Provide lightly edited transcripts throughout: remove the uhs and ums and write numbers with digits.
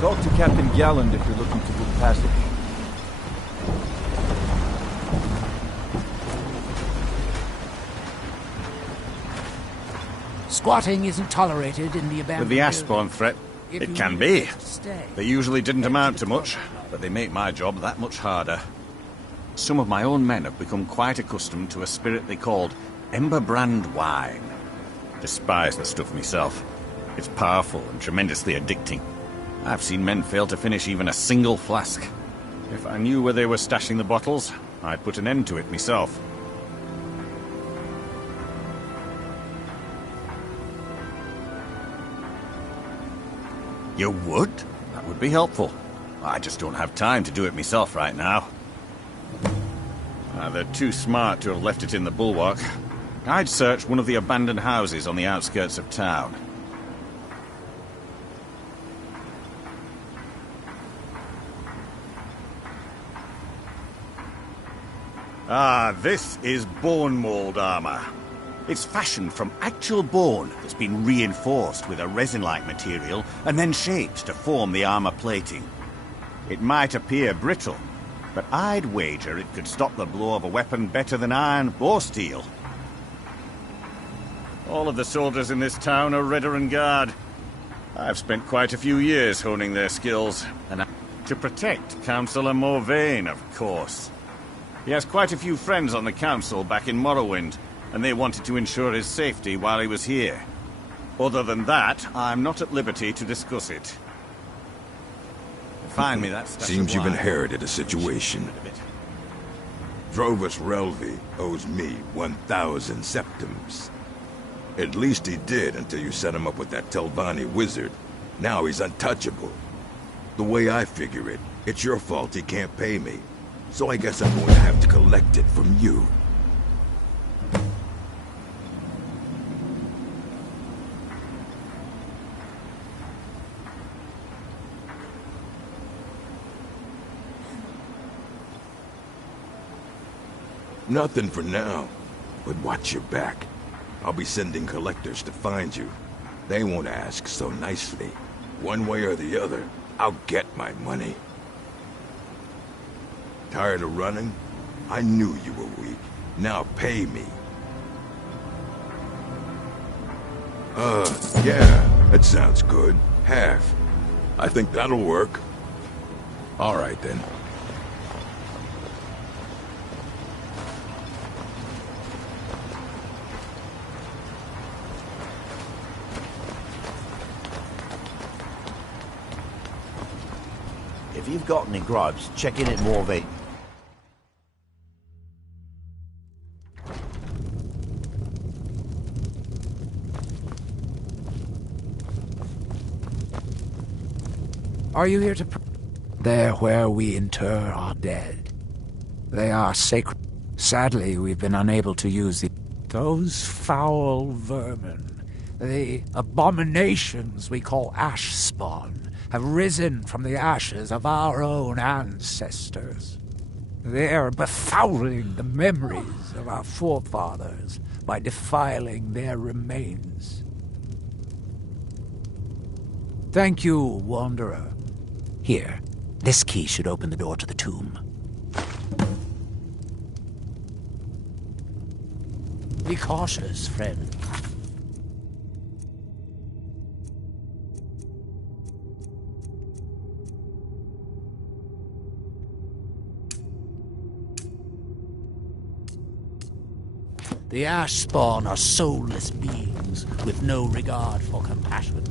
Talk to Captain Galland if you're looking to book passage. Squatting isn't tolerated in the abandoned With the Ashbourne threat, it can be. They usually didn't amount to much, but they make my job that much harder. Some of my own men have become quite accustomed to a spirit they called Emberbrand wine. Despise the stuff myself. It's powerful and tremendously addicting. I've seen men fail to finish even a single flask. If I knew where they were stashing the bottles, I'd put an end to it myself. You would? That would be helpful. I just don't have time to do it myself right now. They're too smart to have left it in the bulwark. I'd search one of the abandoned houses on the outskirts of town. This is bone mold armor. It's fashioned from actual bone that's been reinforced with a resin-like material and then shaped to form the armor plating. It might appear brittle, but I'd wager it could stop the blow of a weapon better than iron or steel. All of the soldiers in this town are Redaran Guard. I've spent quite a few years honing their skills, and to protect Councillor Morvain, of course. He has quite a few friends on the council back in Morrowind, and they wanted to ensure his safety while he was here. Other than that, I'm not at liberty to discuss it. Find me that stash Seems of you've wine. inherited a situation. Drovus Relvi owes me 1,000 septums. At least he did until you set him up with that Telvanni wizard. Now he's untouchable. The way I figure it, it's your fault he can't pay me. So I guess I'm going to have to collect it from you. Nothing for now, but watch your back. I'll be sending collectors to find you. They won't ask so nicely. One way or the other, I'll get my money. Tired of running? I knew you were weak. Now pay me. Yeah, that sounds good. Half. I think that'll work. All right, then. If you've got any gripes, check in at Morvain. Are you here to... There where we inter our dead. They are sacred. Sadly, we've been unable to use those foul vermin, the abominations we call ash spawn, have risen from the ashes of our own ancestors. They are befouling the memories of our forefathers by defiling their remains. Thank you, Wanderer. Here, this key should open the door to the tomb. Be cautious, friend. The ash spawn are soulless beings with no regard for compassion.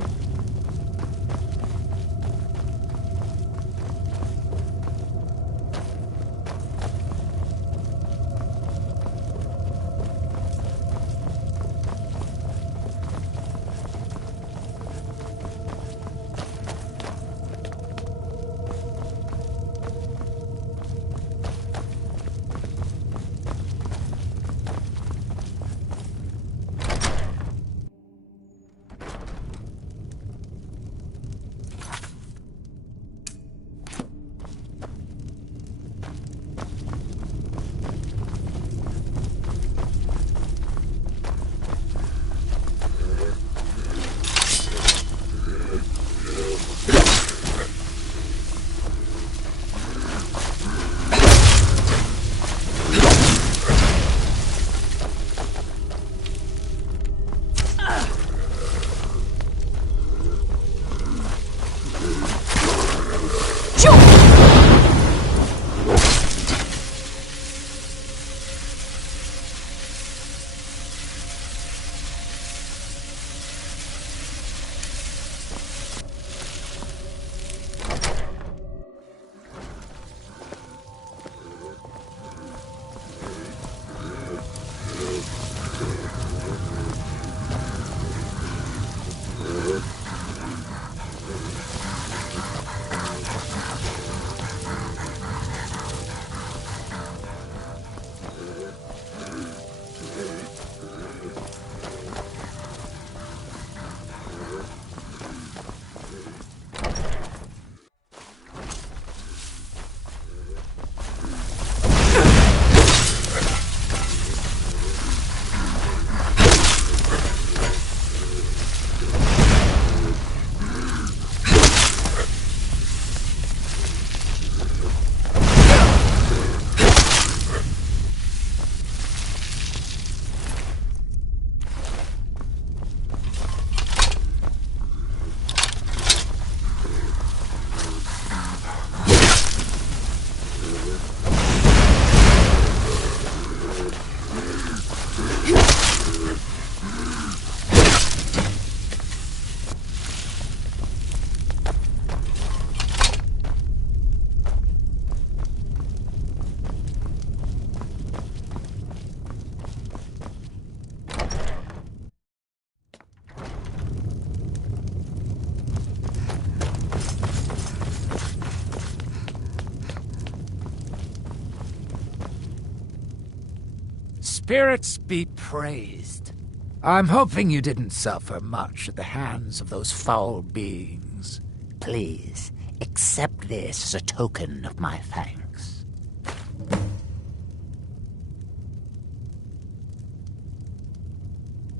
spirits be praised. I'm hoping you didn't suffer much at the hands of those foul beings. Please, accept this as a token of my thanks.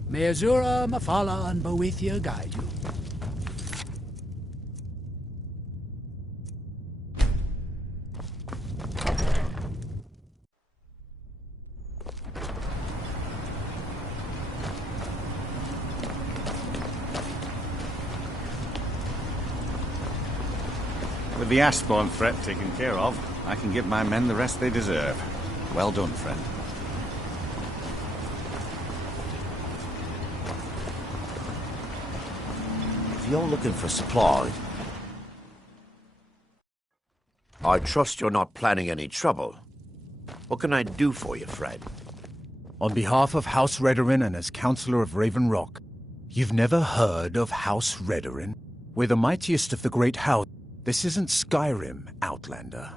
May Azura, Mafala, and Boethia guide you. With the Ashbourne threat taken care of, I can give my men the rest they deserve. Well done, friend. If you're looking for supplies, I trust you're not planning any trouble. What can I do for you, Fred? On behalf of House Redorin and as Councillor of Raven Rock, you've never heard of House Redorin? We're the mightiest of the Great House. This isn't Skyrim, Outlander.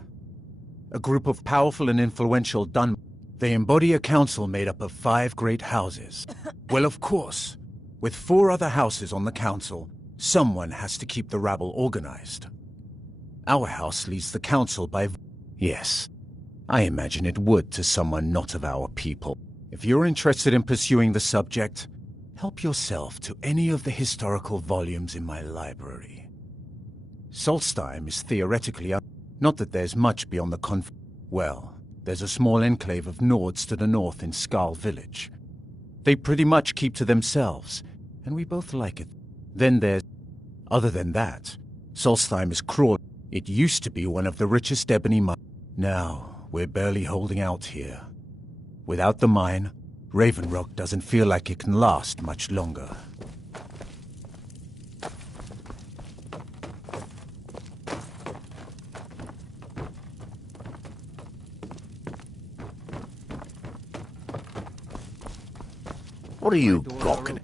A group of powerful and influential Dun. They embody a council made up of 5 great houses. Well, of course, with 4 other houses on the council, someone has to keep the rabble organized. Our house leads the council by... Yes, I imagine it would to someone not of our people. If you're interested in pursuing the subject, help yourself to any of the historical volumes in my library. Solstheim is theoretically not that there's much beyond the Well, there's a small enclave of Nords to the north in Skarl village. They pretty much keep to themselves, and we both like it. Then there's... Other than that, Solstheim is cruel. It used to be one of the richest ebony mines. Now, we're barely holding out here. Without the mine, Raven Rock doesn't feel like it can last much longer. What are you gawking at?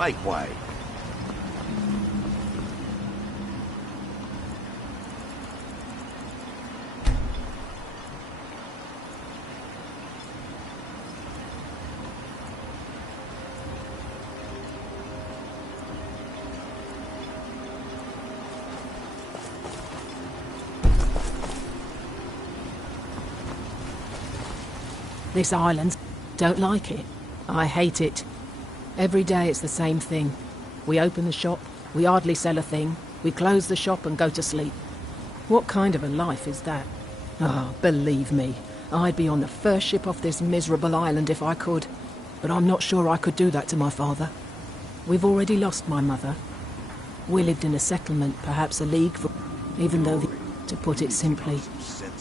Make way. This island, don't like it. I hate it. Every day it's the same thing. We open the shop, we hardly sell a thing, we close the shop and go to sleep. What kind of a life is that? Oh, believe me, I'd be on the first ship off this miserable island if I could. But I'm not sure I could do that to my father. We've already lost my mother. We lived in a settlement, perhaps a league for... Even though, to put it simply,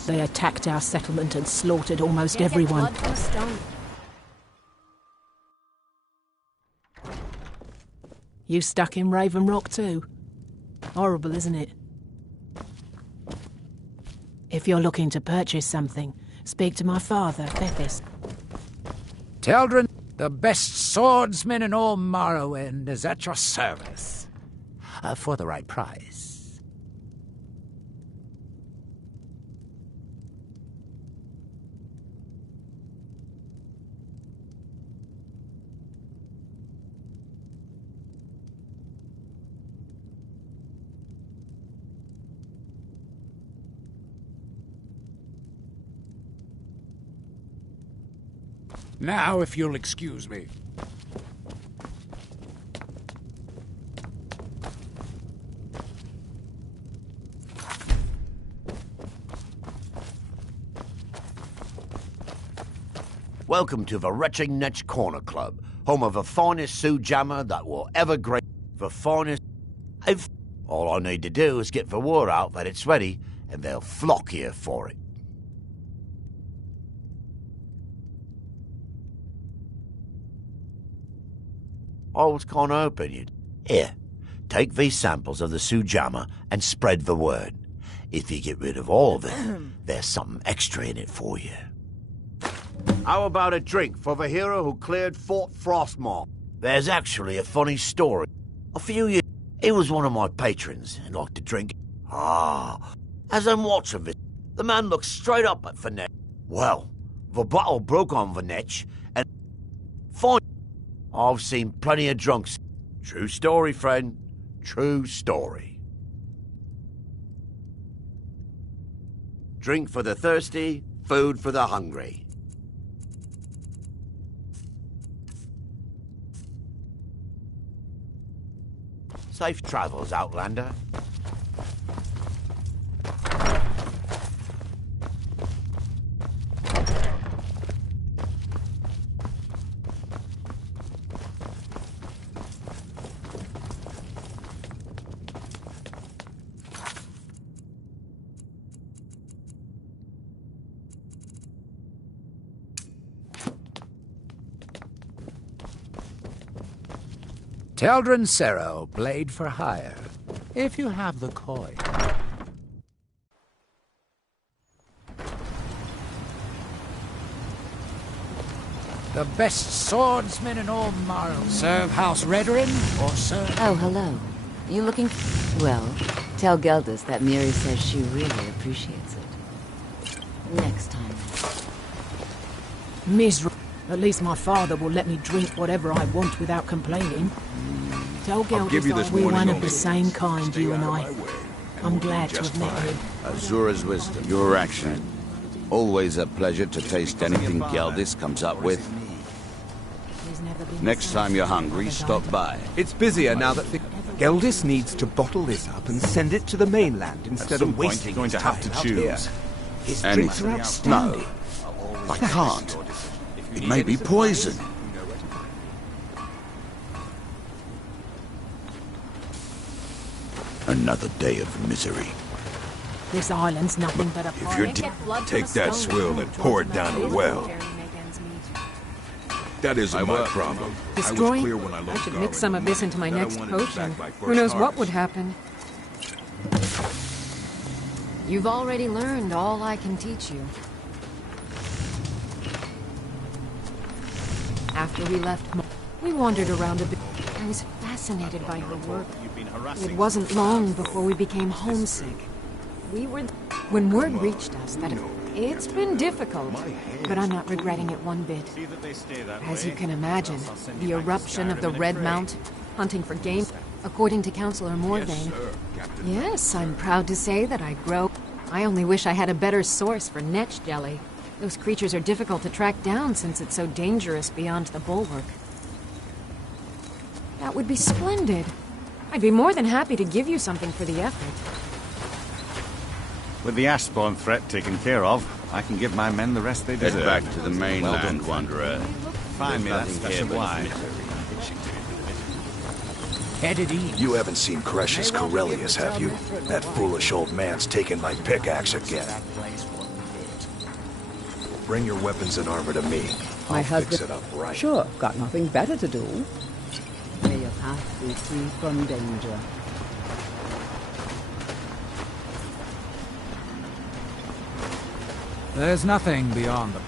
they attacked our settlement and slaughtered almost everyone. You stuck in Raven Rock too? Horrible, isn't it? If you're looking to purchase something, speak to my father, Thethys. Teldrin, the best swordsman in all Morrowind, is at your service. For the right price. Now, if you'll excuse me. Welcome to the Retching Netch Corner Club, home of the finest Sioux jammer that will ever grace the finest... All I need to do is get the word out that it's ready, and they'll flock here for it. I was kind of hoping you'd... Here, take these samples of the Sioux jammer and spread the word. If you get rid of all of it, there's something extra in it for you. How about a drink for the hero who cleared Fort Frostmark? There's actually a funny story. A few years... He was one of my patrons and liked to drink. As I'm watching it, the man looks straight up at Vanetch. Well, the bottle broke on Vanetch, and fine. I've seen plenty of drunks. True story, friend. True story. Drink for the thirsty, food for the hungry. Safe travels, Outlander. Teldrin Cerro, blade for hire, if you have the coin. The best swordsman in all Marl. Serve House Redorin or serve... Oh, hello. You looking... Well, tell Geldis that Miri says she really appreciates it. Next time. Miserable. At least my father will let me drink whatever I want without complaining. Tell Geldis we're one of the same kind, you and I. I'm glad to have met him. Azura's wisdom. Your action. Always a pleasure to taste anything Geldis comes up with. Next time you're hungry, stop by. It's busier now that Geldis needs to bottle this up and send it to the mainland instead of wasting going to have to choose. His drinks are outstanding. No, I can't. It may be poison. Another day of misery. This island's nothing but a If you're take that swill and pour it down a well. That isn't my problem. Destroy? I should mix some of this into my next potion. Who knows what would happen? You've already learned all I can teach you. After we left, we wandered around a bit. I was fascinated by her work. It wasn't long before we became homesick. When word reached us that it's been difficult, but I'm not regretting it one bit. As you can imagine, the eruption of the Red Mount, hunting for game, according to Counselor Morvain. Yes, I'm proud to say that I grow. I only wish I had a better source for netch jelly. Those creatures are difficult to track down since it's so dangerous beyond the bulwark. That would be splendid. I'd be more than happy to give you something for the effort. With the Ashbourne threat taken care of, I can give my men the rest they deserve. Head back to the mainland, Wanderer. Find me that special wine. Headed east. You haven't seen Cretius Corellius, have you? That foolish old man's taken my pickaxe again. Bring your weapons and armor to me. I'll fix it up right. Sure, got nothing better to do. May your path be free from danger. There's nothing beyond the...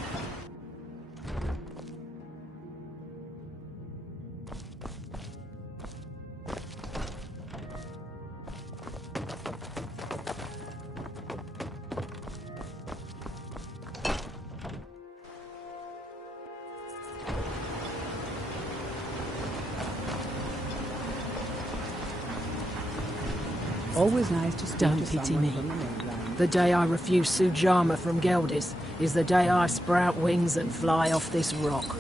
Always nice to speak Don't to pity someone me. from the mainland. The day I refuse Sujama from Geldis is the day I sprout wings and fly off this rock.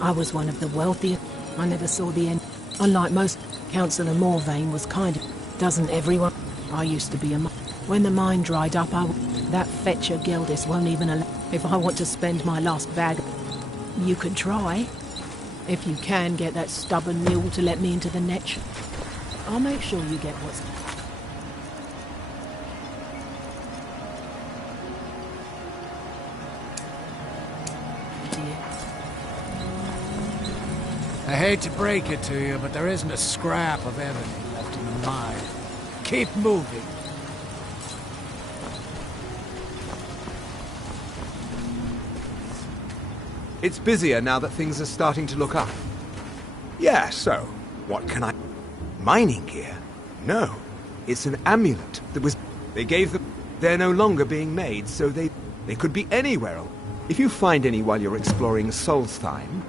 I was one of the wealthiest. I never saw the end. Unlike most, Councillor Morvain was kind. Doesn't everyone? I used to be a... When the mine dried up, that fetcher Geldis won't even allow... If I want to spend my last bag... You could try. If you can get that stubborn mule to let me into the netch, I'll make sure you get what's... I hate to break it to you, but there isn't a scrap of ebony left in the mine. Keep moving. It's busier now that things are starting to look up. Yeah, so, what can I... Mining gear? No. It's an amulet that was... They gave them... They're no longer being made, so they could be anywhere. If you find any while you're exploring Solstheim,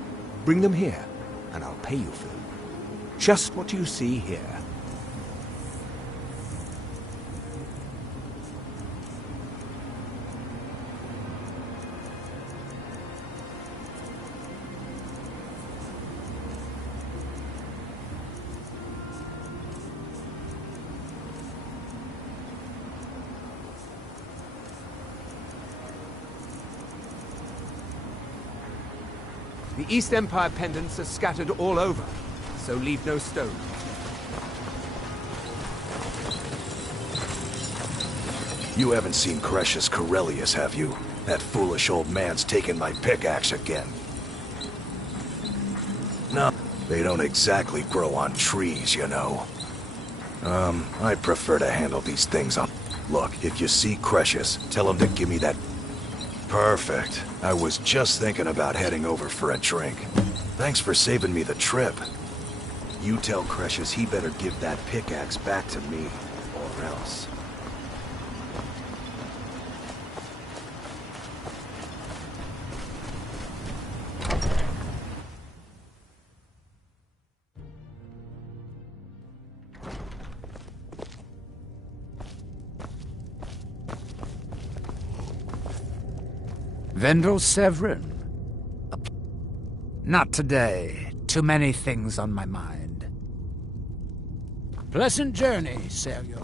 bring them here, and I'll pay you for them. Just what you see here. The East Empire pendants are scattered all over, so leave no stone. You haven't seen Crescius Corellius, have you? That foolish old man's taken my pickaxe again. No, they don't exactly grow on trees, you know. I prefer to handle these things on... Look, if you see Crescius, tell him to give me that... Perfect. I was just thinking about heading over for a drink. Thanks for saving me the trip. You tell Crescius he better give that pickaxe back to me, or else. Vendel Severin. Not today. Too many things on my mind. Pleasant journey, Sergio.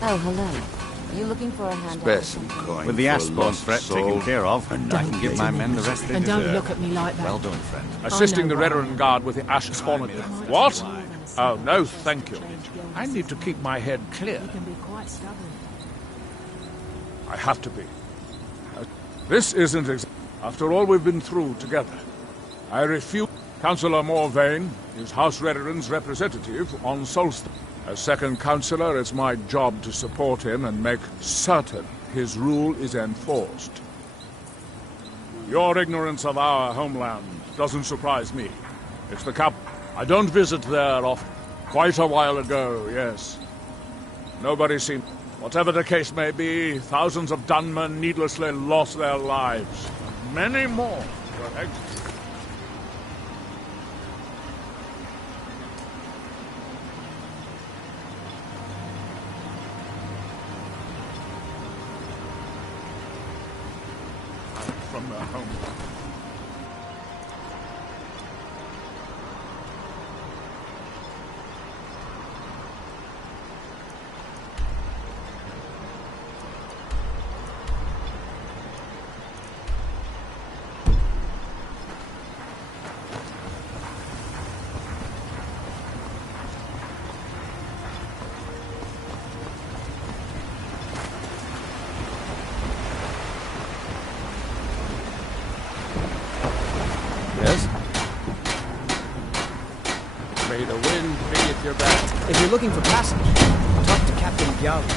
Oh, hello. Are you looking for a handout? Spare some coin. With the Ashbourne threat taken care of, And I can give my men the rest they And deserve. don't look at me like that. Well done, friend. Assisting the Redoran Guard with the Ashbourne... What? Oh, no, thank you. I need to keep my head clear. You can be quite stubborn. I have to be. This isn't after all we've been through together. I refuse... Councillor Morvain is House Redoran's representative on Solstice. As second councillor, it's my job to support him and make certain his rule is enforced. Your ignorance of our homeland doesn't surprise me. It's the cap... I don't visit there often. Quite a while ago, yes. Nobody seemed... Whatever the case may be, thousands of Dunmen needlessly lost their lives. Many more were executed. From their homeland. May the wind be at your back. If you're looking for passage, talk to Captain Gallen.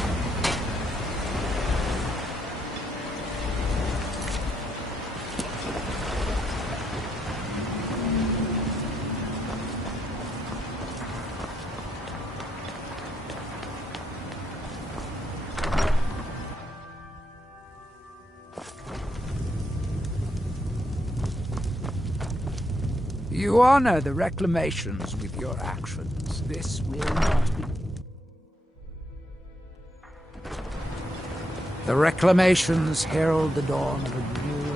You honor the reclamations with your actions. This will not be... The reclamations herald the dawn of a new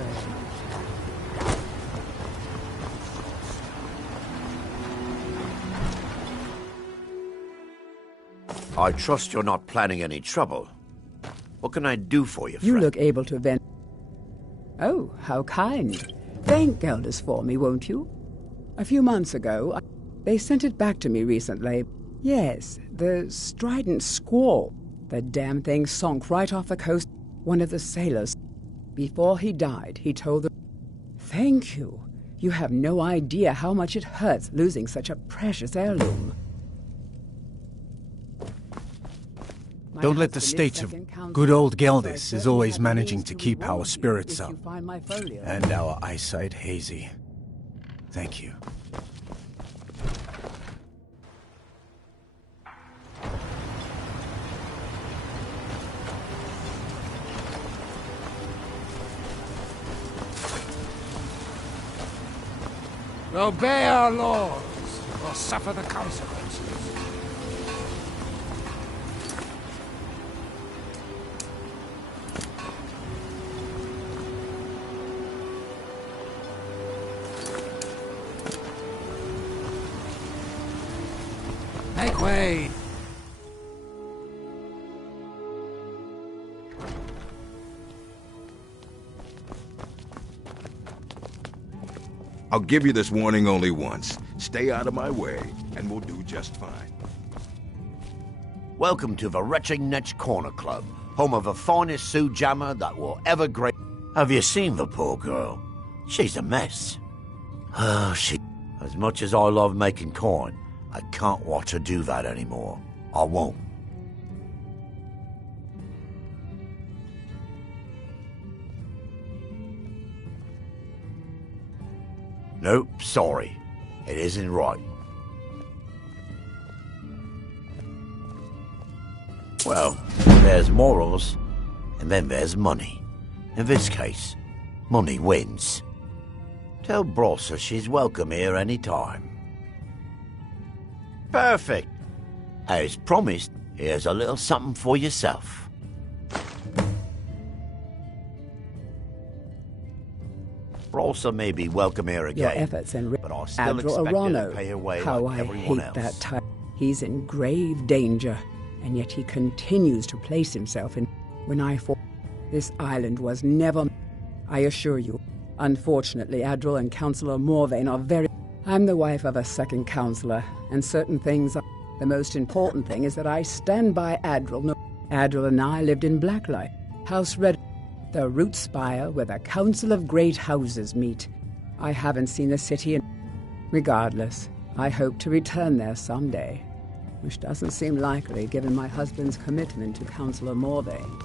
age. I trust you're not planning any trouble. What can I do for you, You friend? look able to vent. Oh, how kind. Thank Gelders for me, won't you? A few months ago, they sent it back to me recently. Yes, the strident squall. The damn thing sunk right off the coast. One of the sailors. Before he died, he told them, "Thank you. You have no idea how much it hurts losing such a precious heirloom." Don't let the states of... Good old Geldis is always managing to keep our spirits up. And our eyesight hazy. Thank you. Obey our laws, or suffer the consequences. Make way! I'll give you this warning only once. Stay out of my way, and we'll do just fine. Welcome to the Retching Netch Corner Club, home of the finest Sioux jammer that will ever grace. Have you seen the poor girl? She's a mess. Oh, she... As much as I love making coin, I can't watch her do that anymore. I won't. Nope, sorry. It isn't right. Well, there's morals, and then there's money. In this case, money wins. Tell Brossa she's welcome here any time. Perfect. As promised, here's a little something for yourself. Brossa may be welcome here again, Your efforts and but I'll still Admiral expect her to Arano. pay her way How like I everyone hate else. that type. He's in grave danger, and yet he continues to place himself in. When I fought, this island was never. I assure you. Unfortunately, Admiral and Councillor Morvain are very... I'm the wife of a second councillor, and certain things are... The most important thing is that I stand by Admiral. No, Admiral and I lived in Blacklight, House Red, the root spire where the Council of Great Houses meet. I haven't seen the city in... Regardless, I hope to return there someday, which doesn't seem likely given my husband's commitment to Councillor Morvain.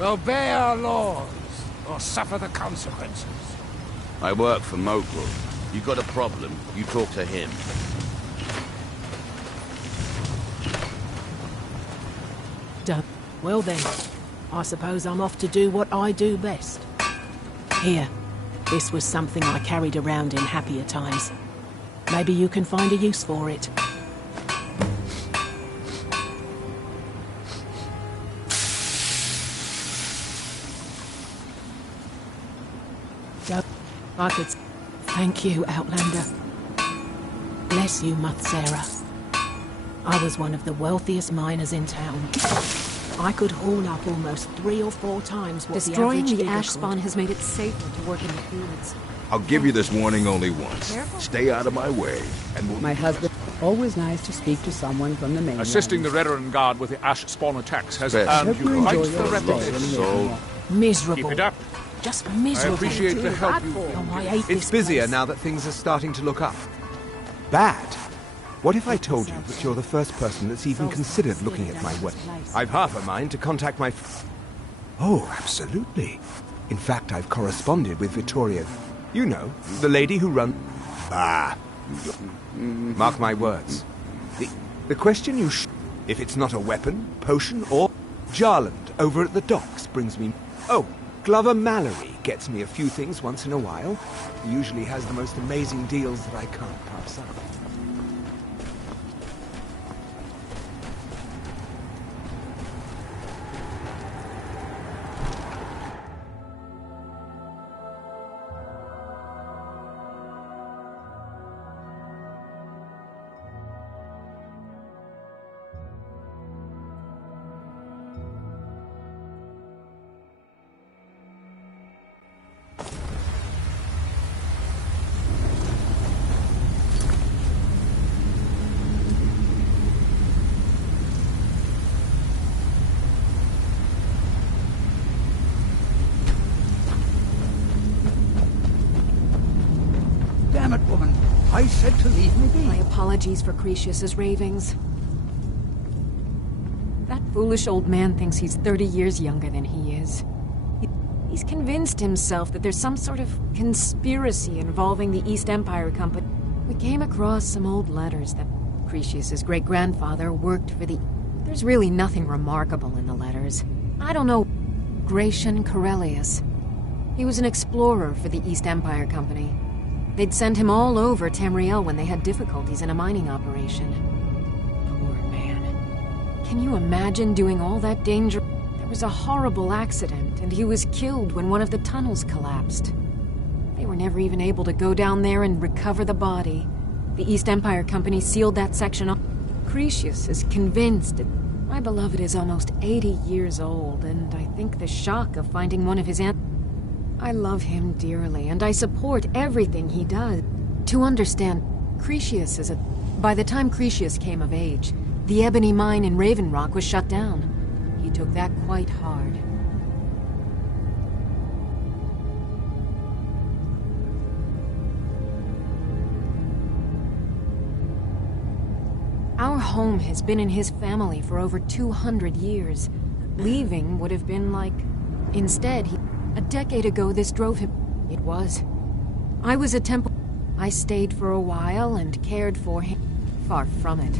Obey our laws, or suffer the consequences. I work for Mogul. You got a problem, you talk to him. Done. Well then, I suppose I'm off to do what I do best. Here, this was something I carried around in happier times. Maybe you can find a use for it. I could... Thank you, Outlander. Bless you, Muthsera. I was one of the wealthiest miners in town. I could haul up almost 3 or 4 times what Destroying the the average ash spawn has made it safer to work in the fields. I'll give you this warning only once. Careful. Stay out of my way, and we'll... My husband... Always nice to speak to someone from the mainland. Assisting the Redoran Guard with the ash spawn attacks has Best. earned Hope you you enjoy quite your the stay reputation. in the Miserable. Keep it up. Just miserable. I appreciate the help you... Oh, I hate It's this busier place. now that things are starting to look up. Bad? What if I told you that you're the first person that's even considered looking at my work? I've half a mind to contact my... Oh, absolutely. In fact, I've corresponded with Vittoria. You know, the lady who runs... Ah. Mark my words. The question you if it's not a weapon, potion, or Jarland over at the docks brings me... Oh, Glover Mallory gets me a few things once in a while. He usually has the most amazing deals that I can't pass up. Damn it, woman. I said to leave me be. My apologies for Cretius's ravings. That foolish old man thinks he's 30 years younger than he is. He's convinced himself that there's some sort of conspiracy involving the East Empire Company. We came across some old letters that Cretius's great-grandfather worked for the... There's really nothing remarkable in the letters. I don't know. Gratian Corellius. He was an explorer for the East Empire Company. They'd send him all over Tamriel when they had difficulties in a mining operation. Poor man. Can you imagine doing all that danger? There was a horrible accident, and he was killed when one of the tunnels collapsed. They were never even able to go down there and recover the body. The East Empire Company sealed that section off. Cretius is convinced that my beloved is almost 80 years old, and I think the shock of finding one of his I love him dearly, and I support everything he does. To understand, Cretius is a... By the time Cretius came of age, the ebony mine in Raven Rock was shut down. He took that quite hard. Our home has been in his family for over 200 years. Leaving would have been like... Instead, a decade ago, this drove him... It was. I was a temple... I stayed for a while and cared for him. Far from it.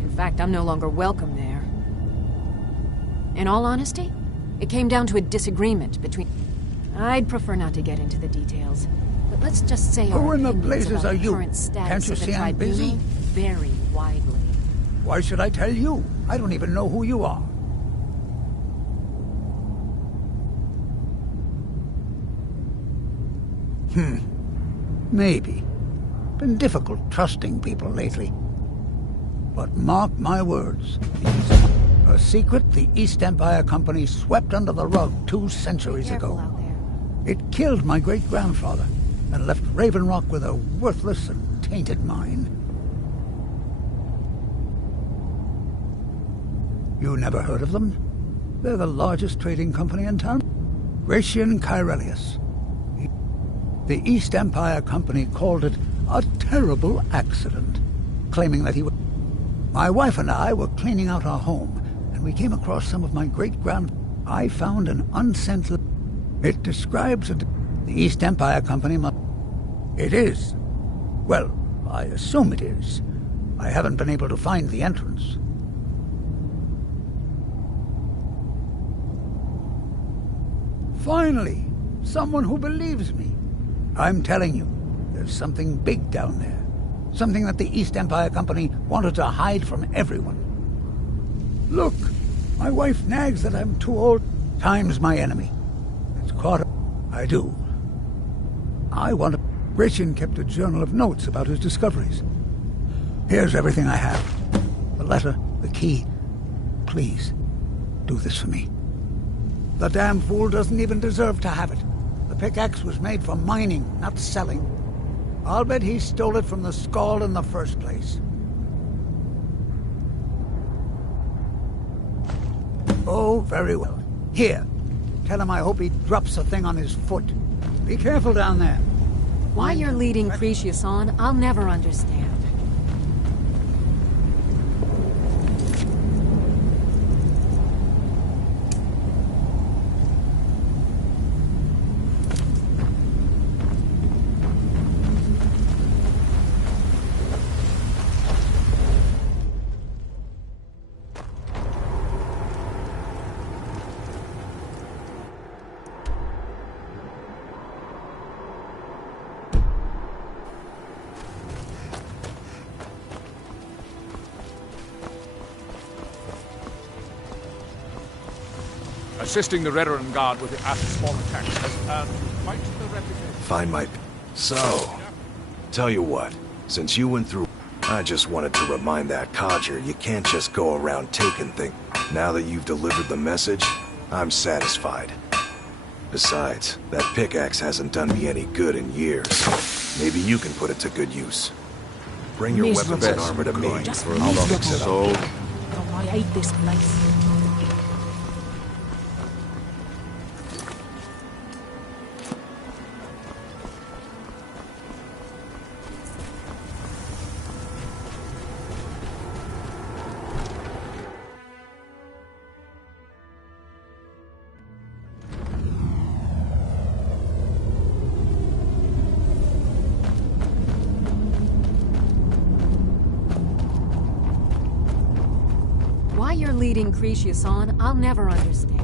In fact, I'm no longer welcome there. In all honesty, it came down to a disagreement between... I'd prefer not to get into the details. But let's just say Who our in the opinions blazes about are you? current status Can't you of the see I'm busy? tribunal vary widely. Why should I tell you? I don't even know who you are. Maybe. Been difficult trusting people lately. But mark my words. A secret the East Empire Company swept under the rug 2 centuries ago. It killed my great-grandfather and left Raven Rock with a worthless and tainted mine. You never heard of them? They're the largest trading company in town. Gratian Corellius. The East Empire Company called it a terrible accident, claiming that he would... My wife and I were cleaning out our home, and we came across some of my great-grand... I found an unsent... It describes the East Empire Company must... It is. Well, I assume it is. I haven't been able to find the entrance. Finally, someone who believes me. I'm telling you, there's something big down there. Something that the East Empire Company wanted to hide from everyone. Look, my wife nags that I'm too old. Time's my enemy. It's caught up. I do. I want to... Gratian kept a journal of notes about his discoveries. Here's everything I have. The letter, the key. Please, do this for me. The damn fool doesn't even deserve to have it. The pickaxe was made for mining, not selling. I'll bet he stole it from the Skald in the first place. Oh, very well. Here, tell him I hope he drops the thing on his foot. Be careful down there. Why you're leading Cretius on, I'll never understand. Assisting the Redoran Guard with the small attacks has earned you quite the reputation. Find my... So, tell you what, since you went through... I just wanted to remind that codger you can't just go around taking things. Now that you've delivered the message, I'm satisfied. Besides, that pickaxe hasn't done me any good in years. Maybe you can put it to good use. Bring your weapons and armor to me. Just I'll fix it up. Oh, I hate this place. Why you're leading Cretius on, I'll never understand.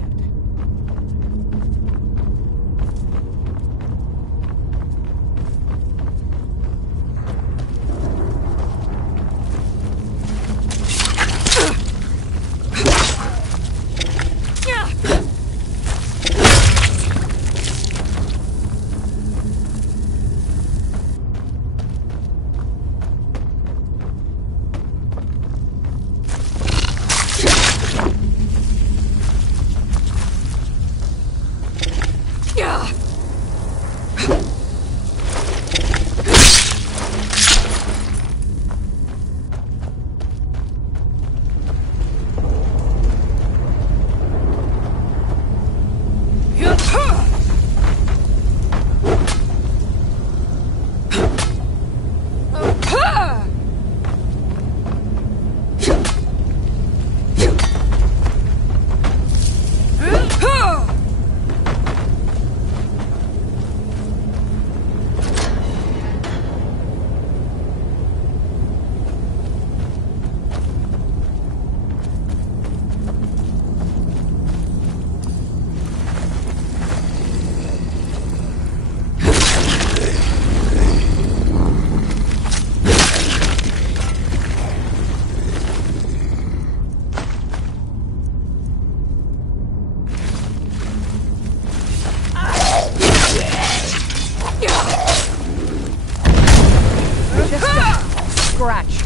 Scratch.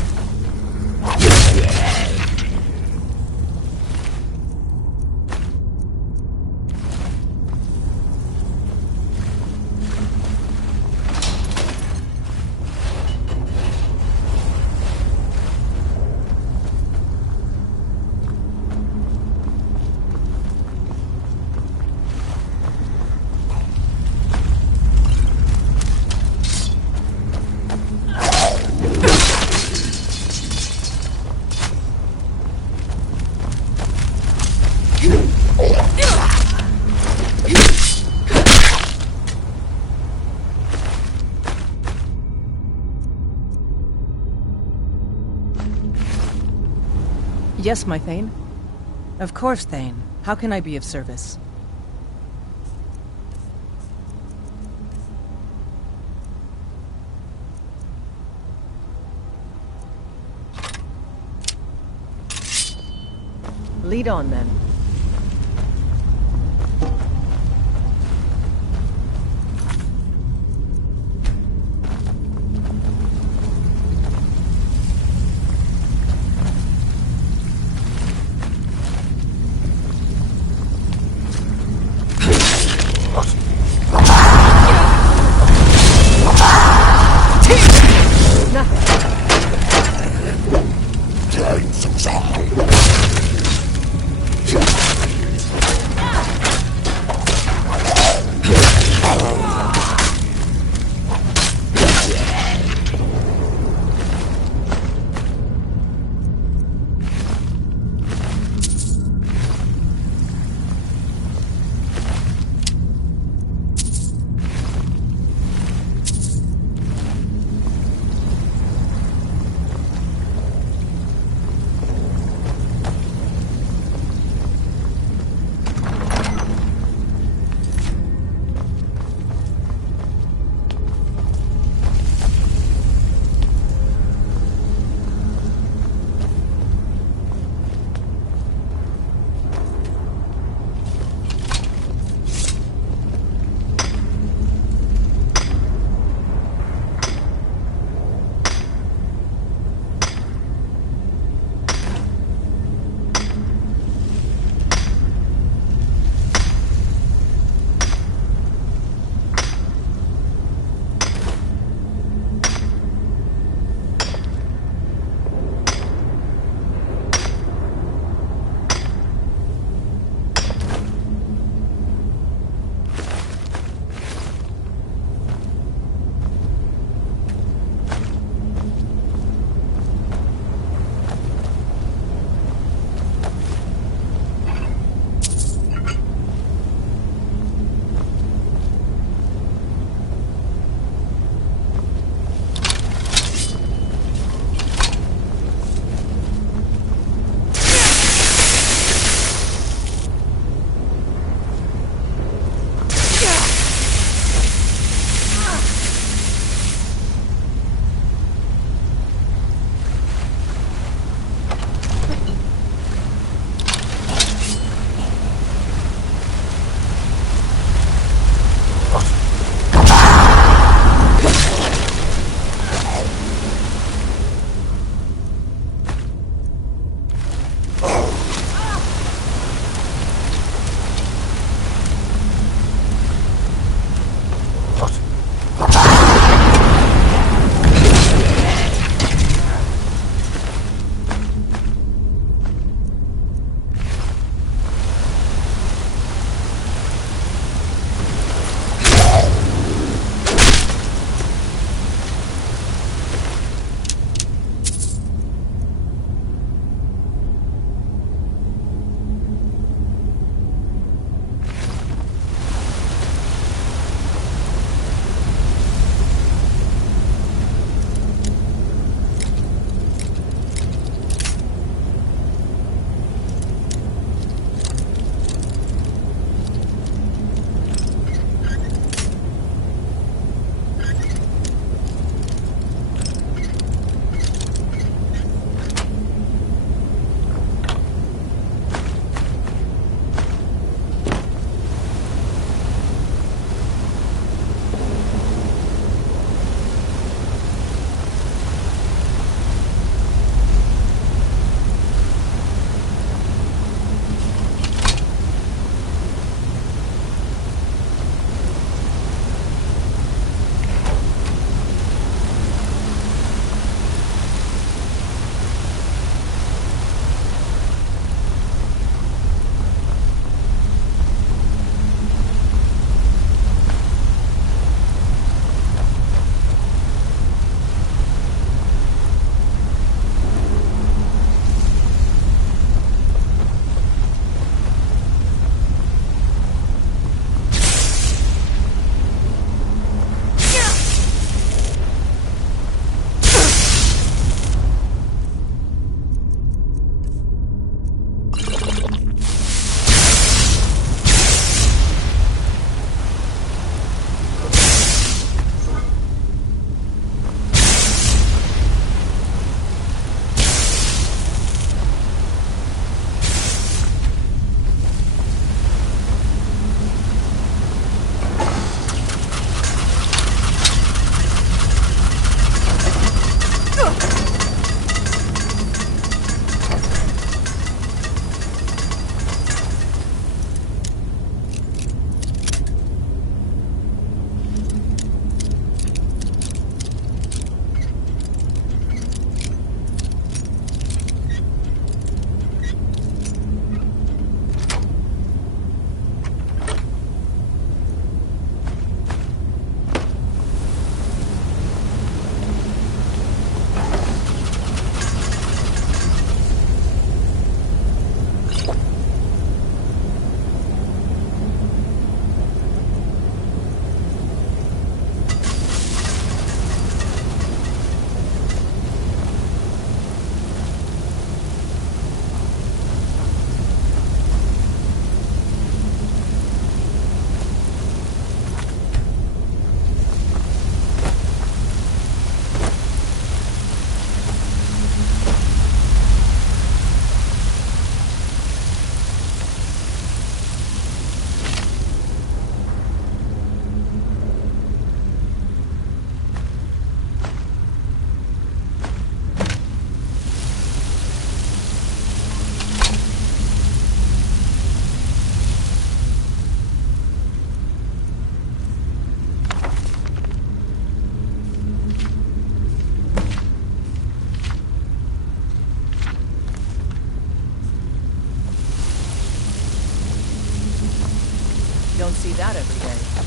Yes, my Thane. Of course, Thane. How can I be of service? Lead on, then. Nothing. don't see that every day.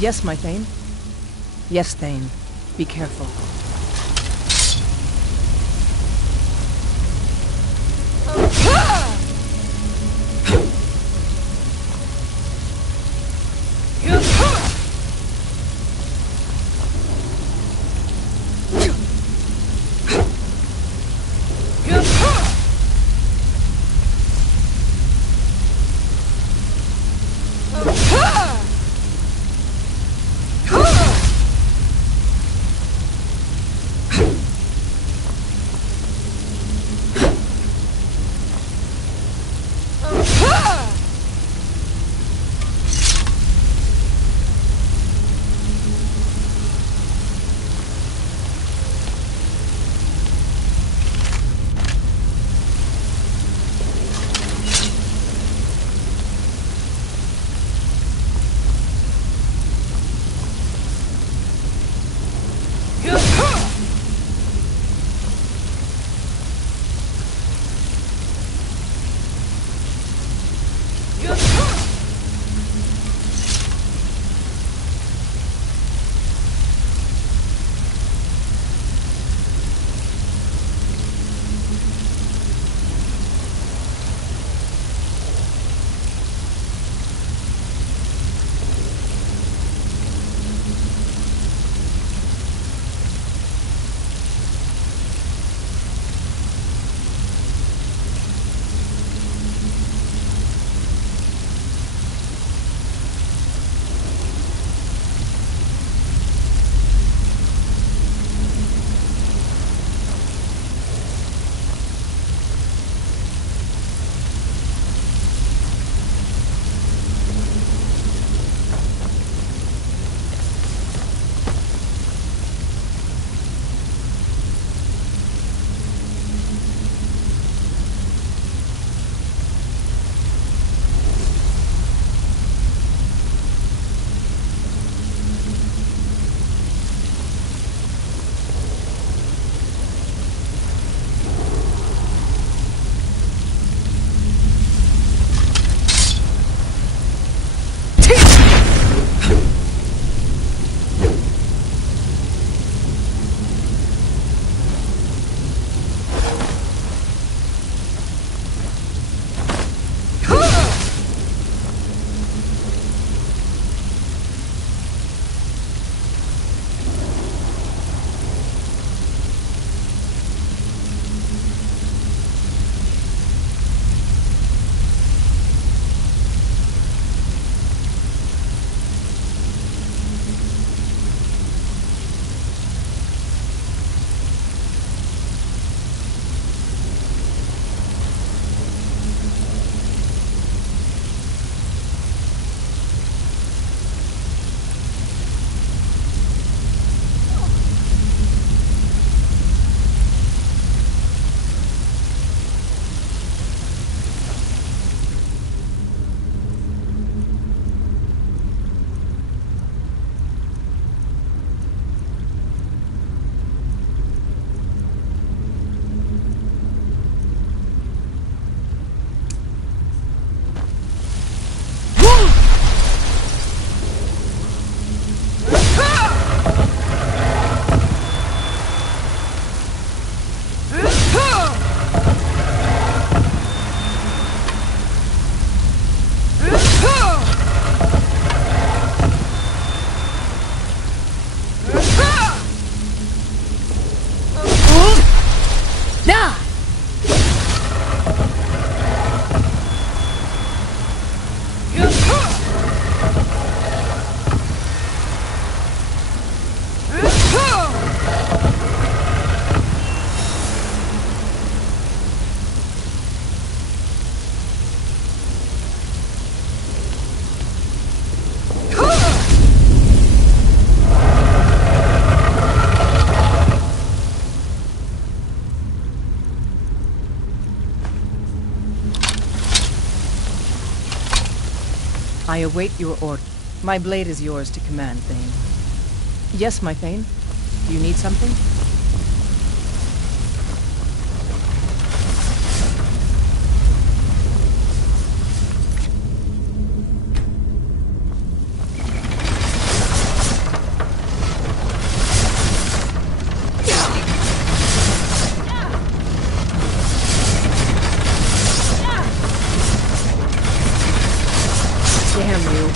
Yes, my Thane. Yes, Thane. Be careful. I await your order. My blade is yours to command, Thane. Yes, my Thane? Do you need something? Damn you.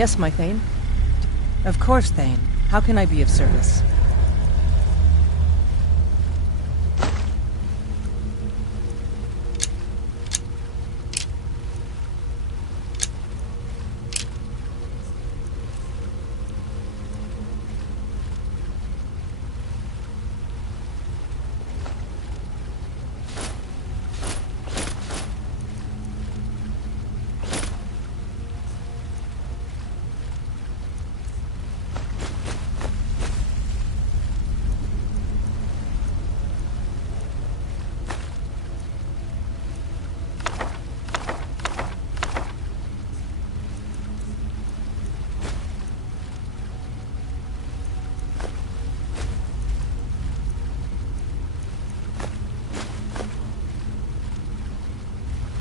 Yes, my Thane. Of course, Thane. How can I be of service?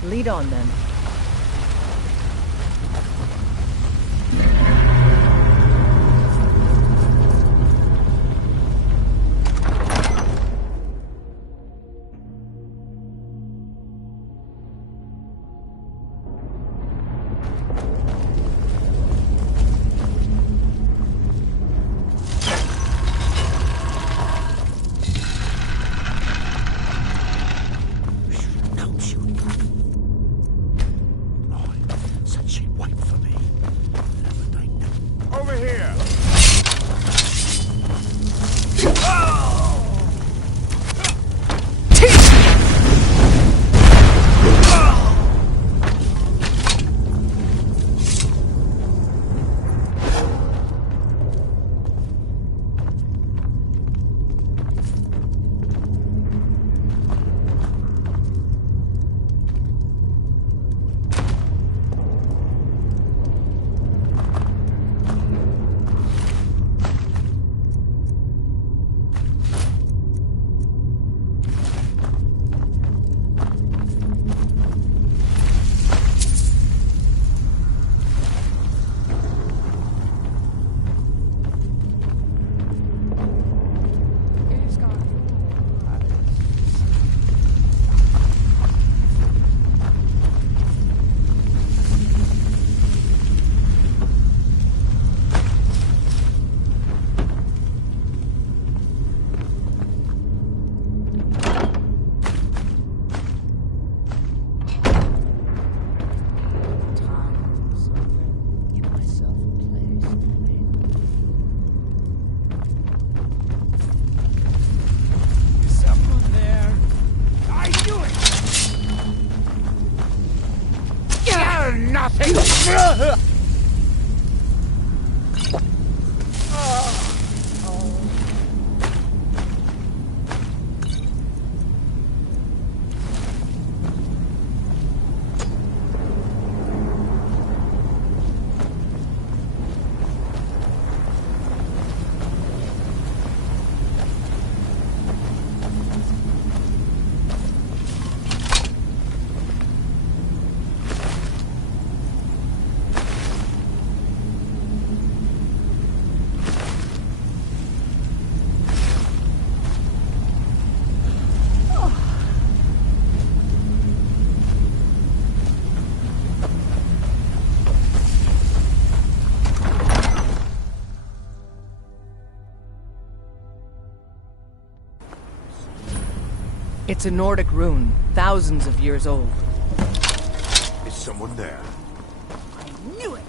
Lead on, then. It's a Nordic rune, thousands of years old. Is someone there? I knew it!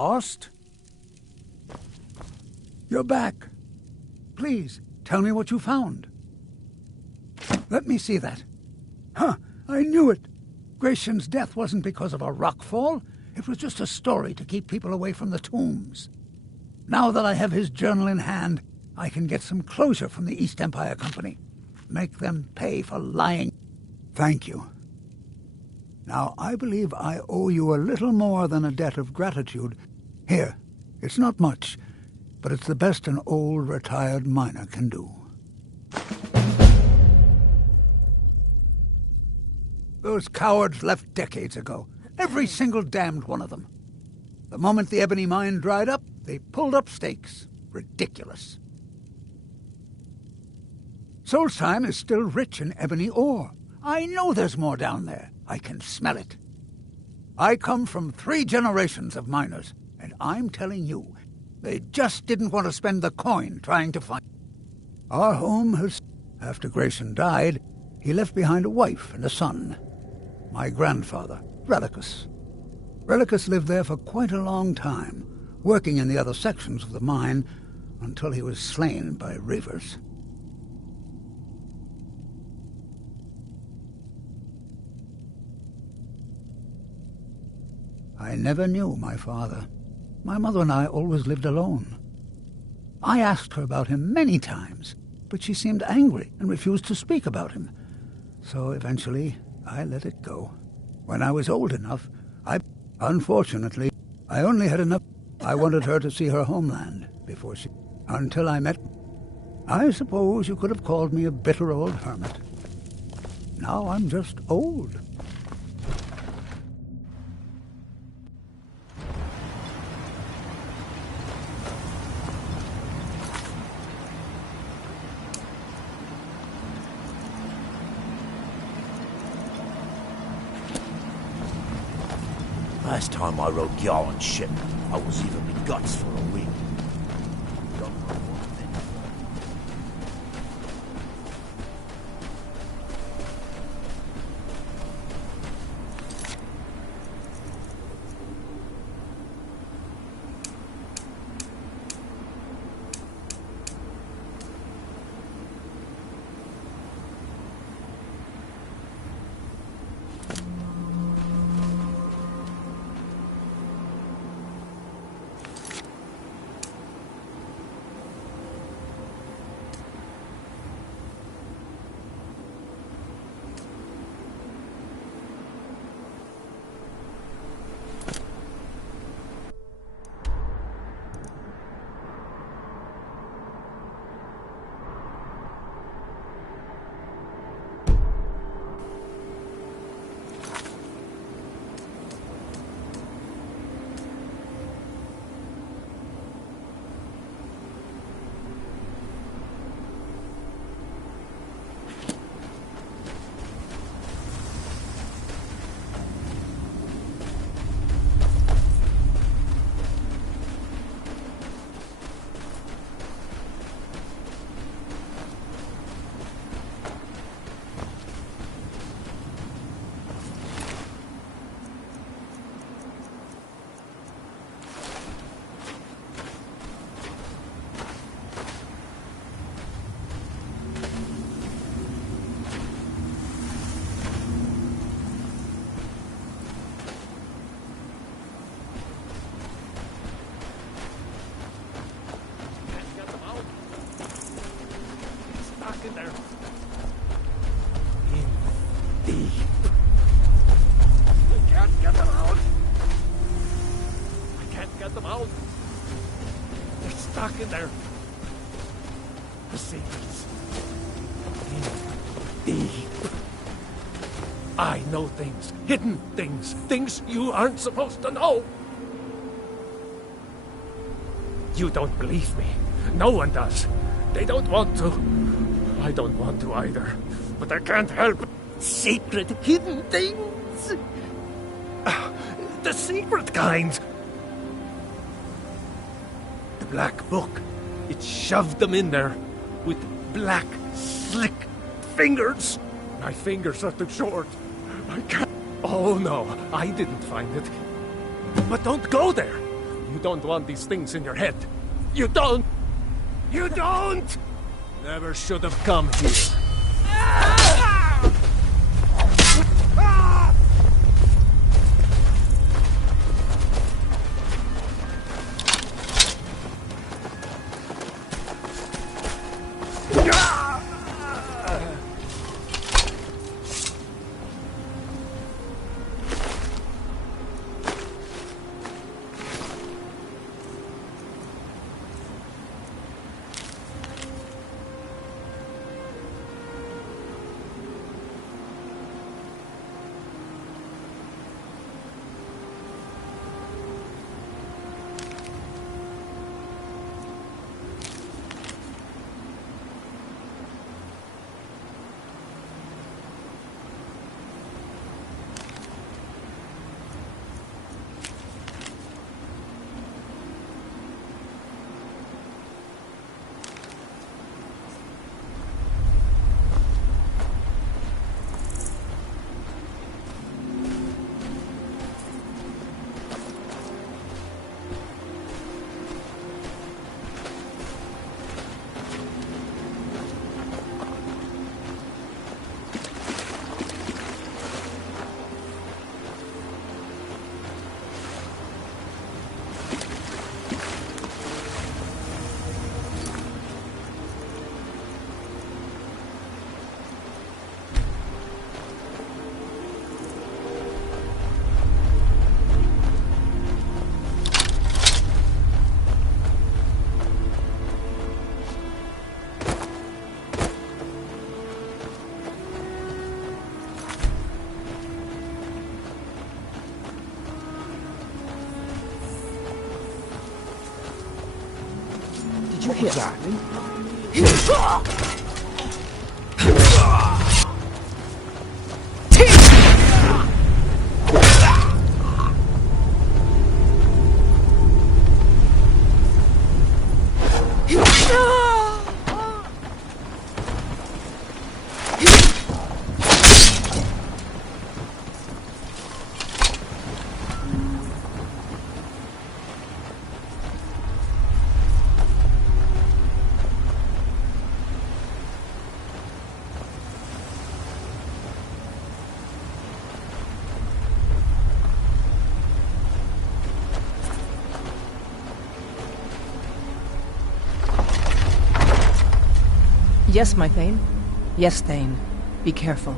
Lost? You're back. Please, tell me what you found. Let me see that. Huh, I knew it. Gratian's death wasn't because of a rockfall. It was just a story to keep people away from the tombs. Now that I have his journal in hand, I can get some closure from the East Empire Company. Make them pay for lying. Thank you. Now, I believe I owe you a little more than a debt of gratitude. Here, it's not much, but it's the best an old retired miner can do. Those cowards left decades ago. Every single damned one of them. The moment the ebony mine dried up, they pulled up stakes. Ridiculous. Solstheim is still rich in ebony ore. I know there's more down there. I can smell it. I come from 3 generations of miners, and I'm telling you, they just didn't want to spend the coin trying to find. Our home has... After Gratian died, he left behind a wife and a son. My grandfather, Relicus. Relicus lived there for quite a long time, working in the other sections of the mine, until he was slain by reavers. I never knew my father. My mother and I always lived alone. I asked her about him many times, but she seemed angry and refused to speak about him. So eventually, I let it go. When I was old enough, Unfortunately, I only had enough. I wanted her to see her homeland before she... Until I met... I suppose you could have called me a bitter old hermit. Now I'm just old. Last time I rode Gjalland's ship, I was even me guts for a week. In there. The secrets. In deep. I know things. Hidden things. Things you aren't supposed to know. You don't believe me. No one does. They don't want to. I don't want to either. But I can't help it. Secret hidden things. The secret kind. Black book. It shoved them in there with black, slick fingers. My fingers are too short. I can't. Oh no, I didn't find it. But don't go there. You don't want these things in your head. You don't! You don't! Never should have come here. Did you hear that? Yes, my Thane. Yes, Thane. Be careful.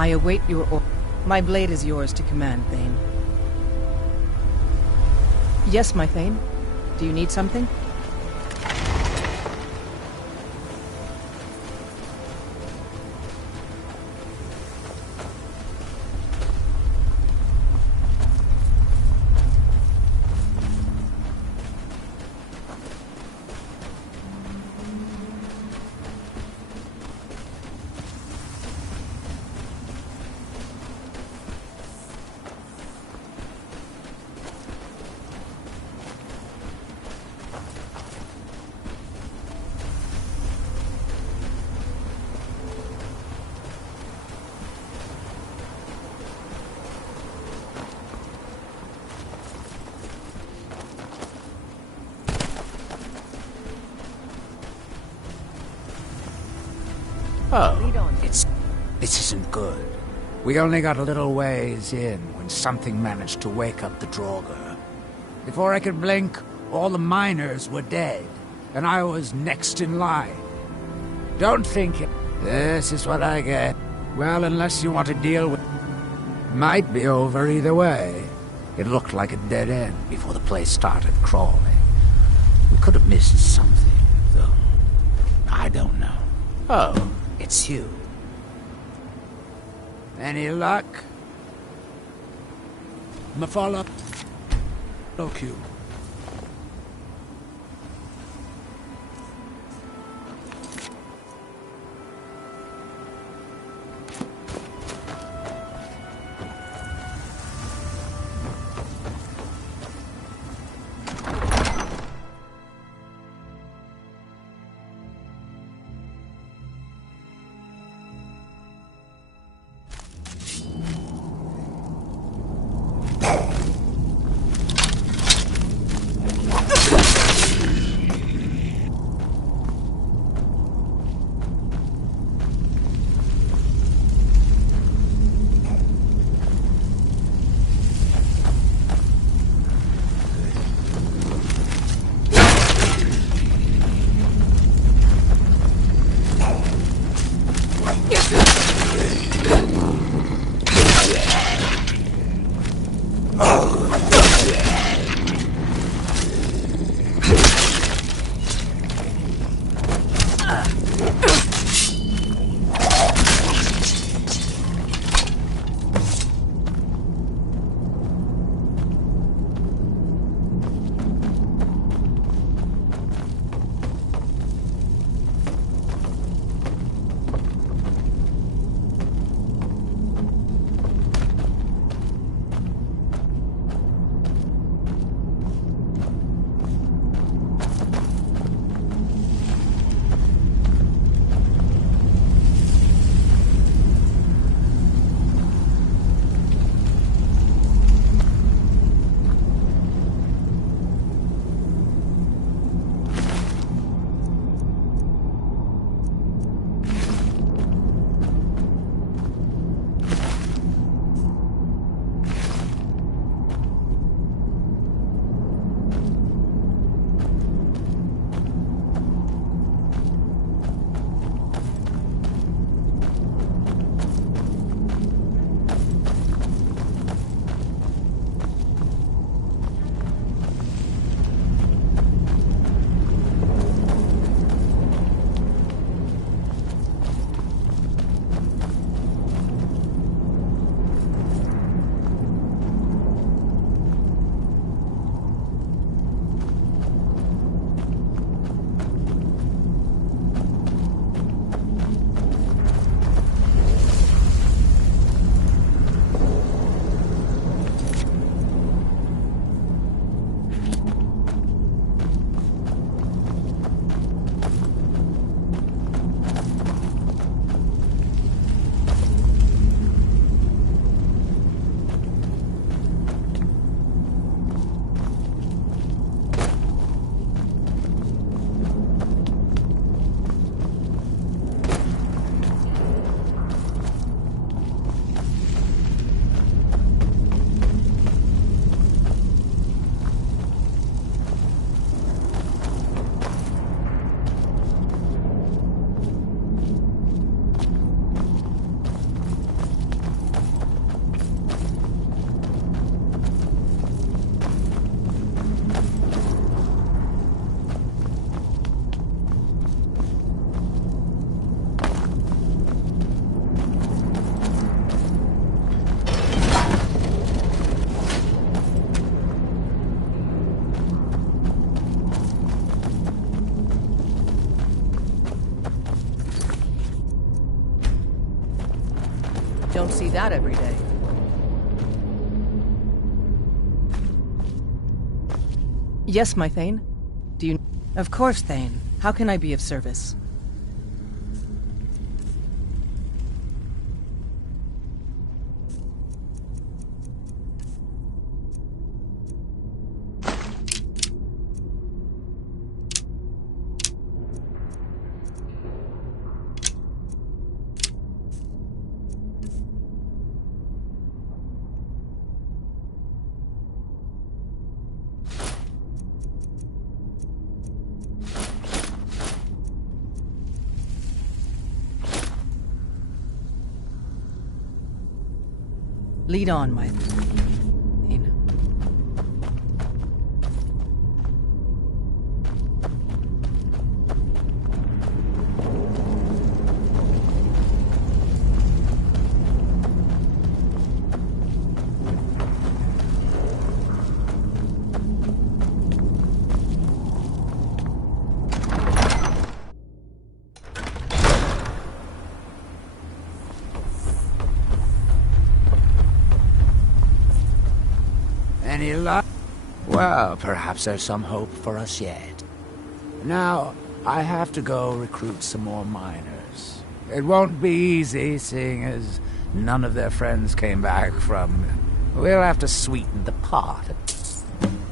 I await your order. My blade is yours to command, Thane. Yes, my Thane. Do you need something? Oh, this isn't good. We only got a little ways in when something managed to wake up the Draugr. Before I could blink, all the miners were dead, and I was next in line. Don't think it. This is what I get. Well, unless you want to deal with... Might be over either way. It looked like a dead end before the place started crawling. We could have missed something, though. I don't know. Oh, it's you. Any luck? Mafala? Look you. Don't see that every day. Yes, my Thane? Do you... Of course, Thane. How can I be of service? Lead on, my Thane. Any luck? Well, perhaps there's some hope for us yet. Now, I have to go recruit some more miners. It won't be easy, seeing as none of their friends came back from... We'll have to sweeten the pot.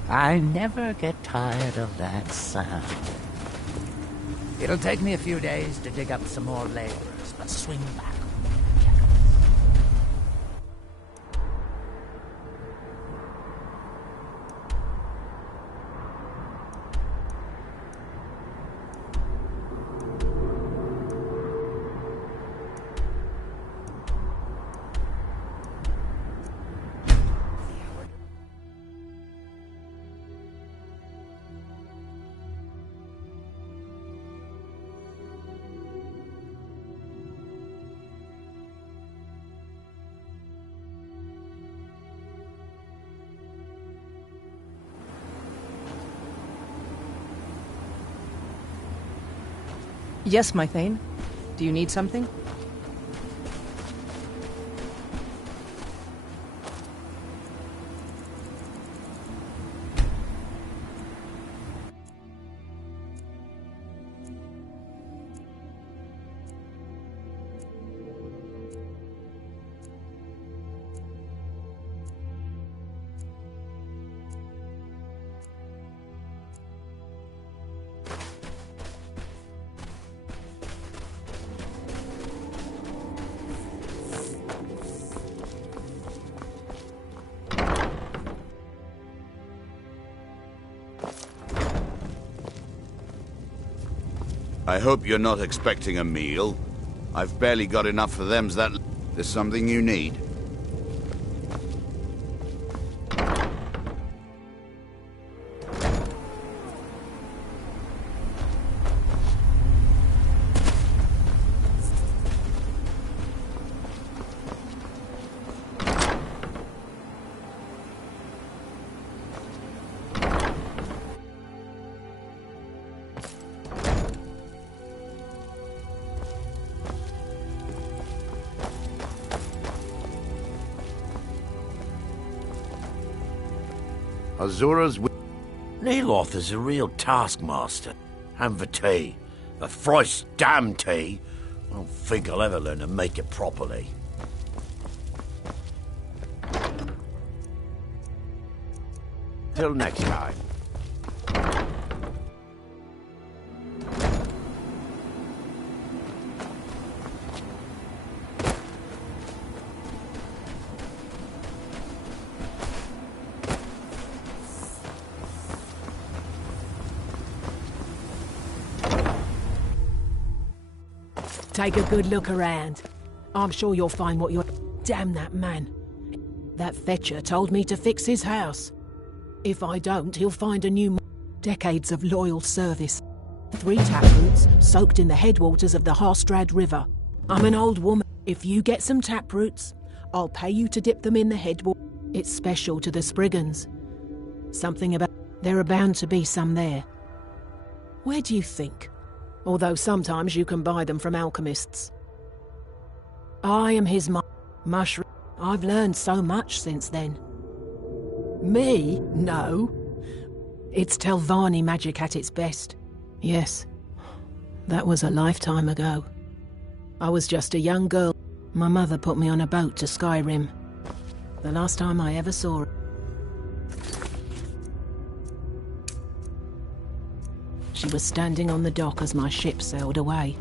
I never get tired of that sound. It'll take me a few days to dig up some more laborers, but swing back. Yes, my Thane. Do you need something? I hope you're not expecting a meal. I've barely got enough for them's that... There's something you need? Azura's... Neloth is a real taskmaster. And for tea. The thrice damn tea. I don't think I'll ever learn to make it properly. Till next time. Take a good look around. I'm sure you'll find what you're... Damn that man. That fetcher told me to fix his house. If I don't, he'll find a new... Decades of loyal service. 3 taproots soaked in the headwaters of the Harstrad River. I'm an old woman. If you get some taproots, I'll pay you to dip them in the headwater. It's special to the Spriggans. Something about... There are bound to be some there. Where do you think? Although sometimes you can buy them from alchemists. I am his Mushroom. I've learned so much since then. Me? No. It's Telvanni magic at its best. Yes. That was a lifetime ago. I was just a young girl. My mother put me on a boat to Skyrim. The last time I ever saw her. She was standing on the dock as my ship sailed away.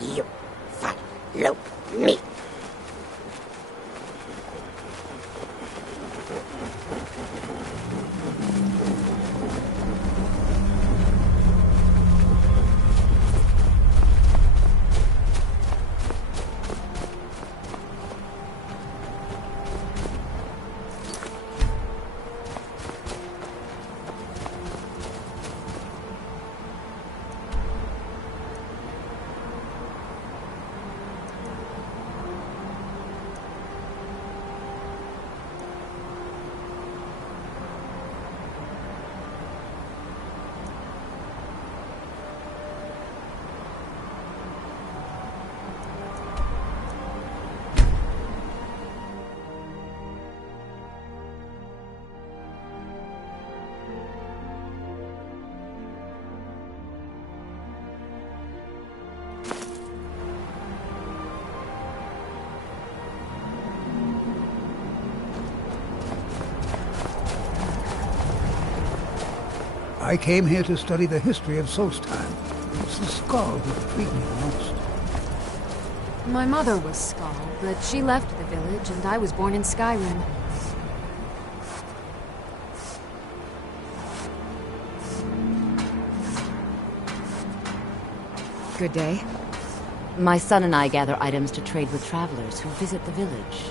You follow me. I came here to study the history of Solstheim. It's the Skull who intrigued me the most. My mother was Skull, but she left the village, and I was born in Skyrim. Good day. My son and I gather items to trade with travelers who visit the village.